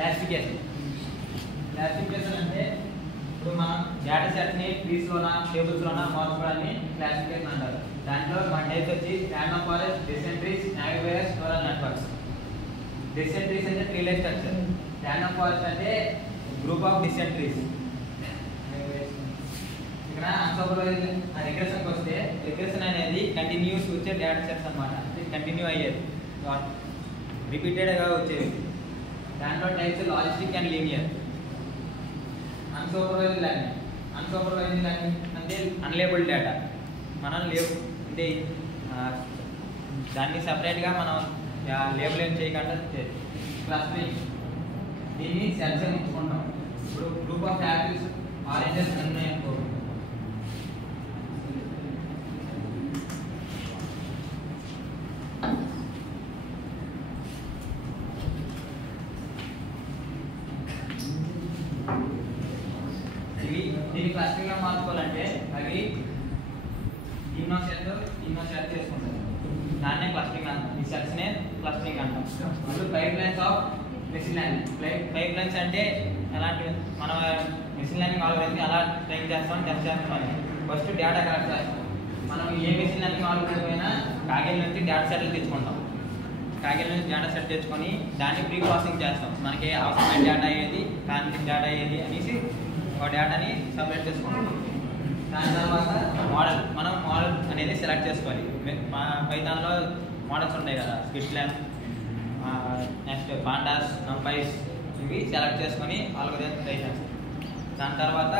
Classification అంటే ఇప్పుడు మనం డేటా సెట్ని ట్రీస్లోనా టేబుల్స్లోనా మార్చుకోవడాన్ని క్లాసిఫికేషన్ అంటారు. దాంట్లో మన టైప్స్ వచ్చి random forest, decision trees, navigators, neural networks. Decision trees అంటే tree life structure. Random forest అంటే గ్రూప్ ఆఫ్ డెసిషన్ ట్రీస్. ఇక్కడ అన్సూపర్వైజ్డ్ రిగ్రెషన్కి వస్తే రిగ్రెషన్ అనేది కంటిన్యూస్ వచ్చే డేటా సెట్స్ అనమాట. ఇది కంటిన్యూ అయ్యేది, రిపీటెడ్గా వచ్చేది. దాంట్లో types logistic and linear. Unsupervised learning అంటే అన్లేబుల్డ్ డేటా. మనం అంటే దాన్ని సపరేట్గా మనం లేబుల్ ఏం చేయకుండా క్లస్టరింగ్. దీన్ని సెల్స్ అని ఇచ్చుకుంటాం. ఇప్పుడు గ్రూప్ ఆఫ్ యాపిల్స్, ఆరెంజెస్ ఉన్నాయి అనుకో, దీన్ని క్లస్టరింగ్గా మార్చుకోవాలంటే అవి ఇన్నో సెట్ చేసుకుంటారు. దాన్నే క్లస్టరింగ్ అంటాం. ఈ సెట్స్నే క్లస్టరింగ్ అంటాం. ఇప్పుడు pipe lines of machine learning. Pipe lines అంటే ఎలాంటివి? మనం మెషిన్ లెర్నింగ్ ఆల్గోరిథం ఎలా ట్రైన్ చేస్తాం, టెస్ట్ చేస్తామని ఫస్ట్ డేటా కలెక్ట్ చేస్తాం. మనం ఏ మెషిన్ లెర్నింగ్ ఆల్గోరిథం అయినా కాగిల్ నుంచి డేటా సెట్లు తెచ్చుకుంటాం. కాగిల్ నుంచి డేటా సెట్ తెచ్చుకొని దాన్ని ప్రీ ప్రాసెసింగ్ చేస్తాం. మనకి అవసరమైన డేటా ఏది, కాన్ఫిడెంట్ డేటా ఏది అనేసి ఒక డేటాని సపరేట్ చేసుకుంటాం. దాని తర్వాత మనం మోడల్ అనేది సెలెక్ట్ చేసుకోవాలి. మా పైథాన్లో మోడల్స్ ఉంటాయి కదా, స్కిట్లెన్, నెక్స్ట్ పాండాస్, నంపైస్, ఇవి సెలెక్ట్ చేసుకొని ఆల్గోరిథం ట్రై చేస్తాం. దాని తర్వాత